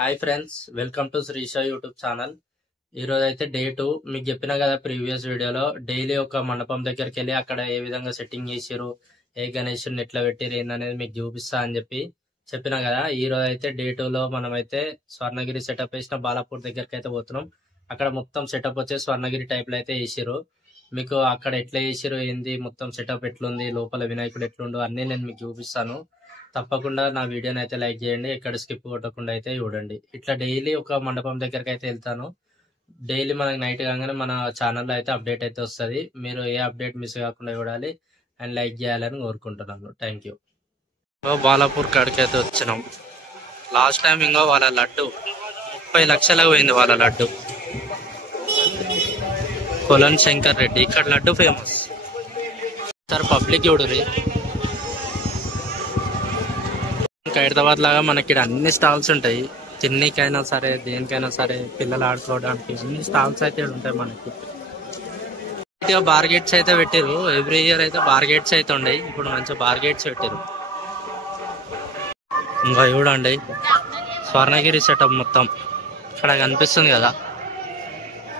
Hi friends, welcome to Srisha YouTube channel. ఈరోజు అయితే day 2 మీకు చెప్పిన కదా ప్రీవియస్ వీడియోలో. డైలీ ఒక మండపం దగ్గరికి వెళ్ళి అక్కడ ఏ విధంగా సెట్టింగ్ చేసిరు, ఏ గణేషుని ఎట్లా పెట్టిరు ఏందనేది మీకు చూపిస్తా అని చెప్పిన కదా. ఈ రోజు అయితే డే 2లో మనమైతే స్వర్ణగిరి సెటప్ వేసిన బాలాపూర్ దగ్గరికి అయితే పోతున్నాం. అక్కడ మొత్తం సెటప్ వచ్చే స్వర్ణగిరి టైప్ లో అయితే వేసిరు. మీకు అక్కడ ఎట్లా చేసిరు ఏంది, మొత్తం సెటప్ ఎట్లుంది, లోపల వినాయకుడు ఎట్లుండు అన్నీ నేను మీకు చూపిస్తాను. తప్పకుండా నా వీడియోని అయితే లైక్ చేయండి, ఎక్కడ స్కిప్ కొట్టకుండా అయితే చూడండి. ఇట్లా డైలీ ఒక మండపం దగ్గరికి అయితే వెళ్తాను. డైలీ మనకి నైట్ కాగానే మన ఛానల్లో అయితే అప్డేట్ అయితే వస్తుంది. మీరు ఏ అప్డేట్ మిస్ కాకుండా చూడాలి అండ్ లైక్ చేయాలని కోరుకుంటున్నాను. Thank you. బాలాపూర్ కాడికి అయితే వచ్చినాం. లాస్ట్ టైం ఇంకో వాళ్ళ లడ్డు 30 లక్షలకు పోయింది. వాళ్ళ లడ్డు కొలన్ శంకర్ రెడ్డి. ఇక్కడ లడ్డు ఫేమస్ సార్. పబ్లిక్ చూడుర్రి. హైదరాబాద్ లాగా మనకి ఇక్కడ అన్ని స్టాల్స్ ఉంటాయి. తిన్నీకైనా సరే, దేనికైనా సరే, పిల్లలు ఆడుకోవడానికి అన్ని స్టాల్స్ అయితే ఉంటాయి మనకి. బార్ గేట్స్ అయితే పెట్టిరు. ఎవ్రీ ఇయర్ అయితే బార్ గేట్స్ అయితే ఉండయి. ఇప్పుడు మంచిగా బార్ గేట్స్ పెట్టిరు. ఇంకా చూడండి స్వర్ణగిరి సెటప్ మొత్తం ఇక్కడ కనిపిస్తుంది కదా.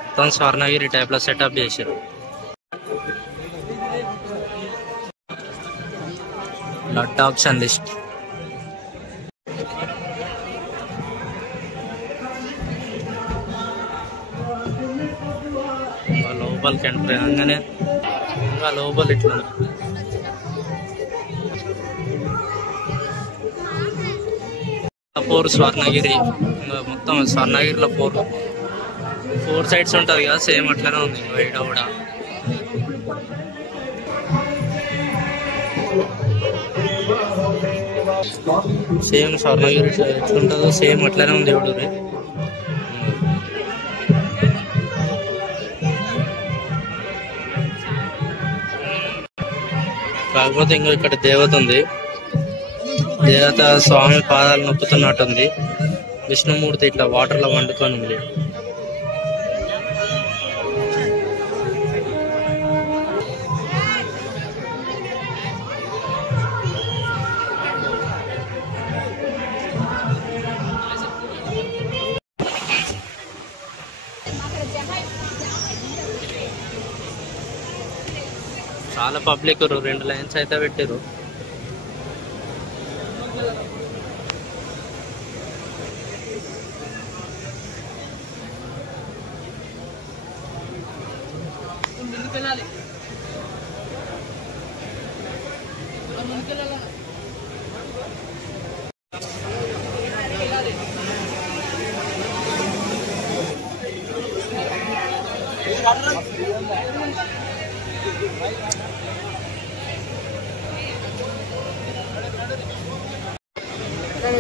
మొత్తం స్వర్ణగిరి టైప్ లో సెటప్ చేసారు. లడ్ ఆప్షన్ లిస్ట్. లోపలికి ఎంటర్ అయ్యాగానే ఇంకా లోపల ఇట్లా ఫోర్ స్వర్ణగిరి. మొత్తం స్వర్ణగిరిలో ఫోర్ సైడ్స్ ఉంటది కదా, సేమ్ అట్లనే ఉంది బయట కూడా. సేమ్ స్వర్ణగిరి ఎట్లుంటుందో సేమ్ అట్లనే ఉంది చూడు. కాకపోతే ఇంకా ఇక్కడ దేవత ఉంది. దేవత స్వామి పాదాలు నొప్పుతున్నట్టుంది. విష్ణుమూర్తి ఇట్లా వాటర్ లో వండుకొని ఉంది. చాలా పబ్లిక్, 2 లైన్స్ అయితే పెట్టారు.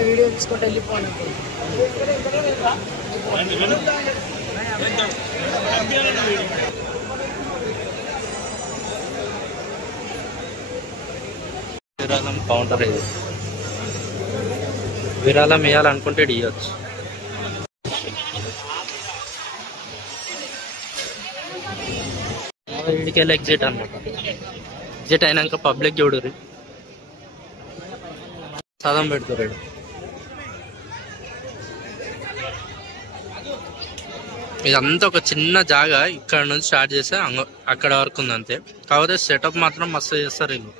వీడియో తీసుకుంటే వెళ్ళిపోవాలి. విరాళం కౌంటర్. ఇది విరాళం వేయాలనుకుంటే ఇవ్వచ్చు. వీడికెళ్ళి ఎగ్జిట్ అనమాట. ఎగ్జిట్ అయినాక పబ్లిక్ చూడుర్రి సదం పెడుతుర్రాడు. ఇదంతా ఒక చిన్న జాగా. ఇక్కడ నుంచి స్టార్ట్ చేస్తే అక్కడ వరకు ఉంది అంతే. కాకపోతే సెటప్ మాత్రం మస్తు చేస్తారు వీళ్ళు.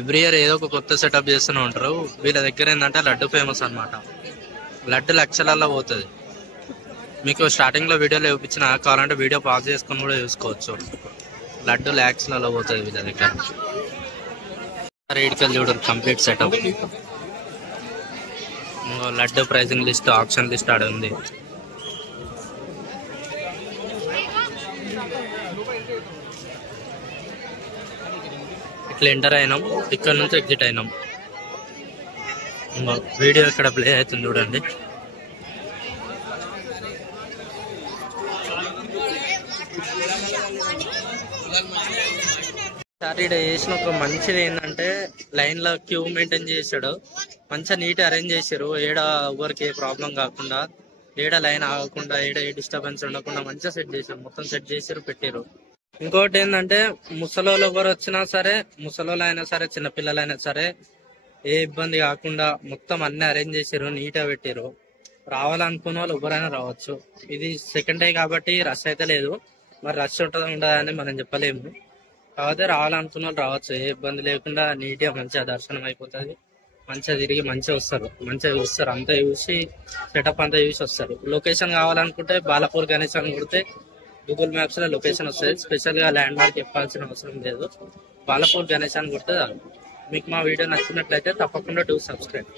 ఎవ్రీ ఇయర్ ఏదో ఒక కొత్త సెటప్ చేస్తూనే ఉంటారు. వీళ్ళ దగ్గర ఏంటంటే లడ్డు ఫేమస్ అనమాట. లడ్డు లక్షలలో పోతుంది. మీకు స్టార్టింగ్ లో వీడియోలో చూపించిన, కావాలంటే వీడియో పాజ్ చేసుకుని కూడా చూసుకోవచ్చు. లడ్డు ల్యాక్స్లలో పోతుంది వీళ్ళ దగ్గర. రేడికల్ చూడరు complete setup. Laddu pricing list, option list ఆడ ఉంది. ఇట్లా ఎంటర్ అయినాం, ఇక్కడ నుంచి ఎగ్జిట్ అయినాం. వీడియో ఇక్కడ ప్లే అవుతుంది చూడండి. సార్ చేసిన ఒక మంచిది ఏంటంటే లైన్ లో క్యూ మెయింటైన్ చేశాడు. మంచిగా నీట్ అరేంజ్ చేశారు. ఏడ ఎవరికి ఏ ప్రాబ్లం కాకుండా, ఏడ లైన్ ఆగకుండా, ఏడ ఏ డిస్టర్బెన్స్ ఉండకుండా మంచిగా సెట్ చేశారు. మొత్తం సెట్ చేశారు, పెట్టారు. ఇంకోటి ఏంటంటే ముసలోళ్ళు ఎవరు వచ్చినా సరే, ముసలోళ్ళు అయినా సరే, చిన్నపిల్లలైనా సరే, ఏ ఇబ్బంది కాకుండా మొత్తం అన్ని అరేంజ్ చేసారు, నీట్ గా పెట్టారు. రావాలనుకున్న వాళ్ళు ఎవరైనా రావచ్చు. ఇది సెకండ్ డే కాబట్టి రష్ అయితే లేదు. మరి రష్ ఉంటుందా ఉండదా అని మనం చెప్పలేము. కాకపోతే రావాలనుకున్న వాళ్ళు రావచ్చు, ఏ ఇబ్బంది లేకుండా నీట్గా మంచిగా దర్శనం అయిపోతుంది. మంచిగా తిరిగి మంచిగా వస్తారు, మంచిగా చూస్తారు, అంతా చూసి సెటప్ అంతా చూసి వస్తారు. లొకేషన్ కావాలనుకుంటే బాలాపూర్ గణేష్ అని కొడితే గూగుల్ మ్యాప్స్ లో లొకేషన్ వస్తుంది. స్పెషల్ గా ల్యాండ్ మార్క్ చెప్పాల్సిన అవసరం లేదు. బాలాపూర్ గణేష్ అని కొడితే మీకు మా వీడియో నచ్చినట్లయితే తప్పకుండా డూ సబ్స్క్రైబ్.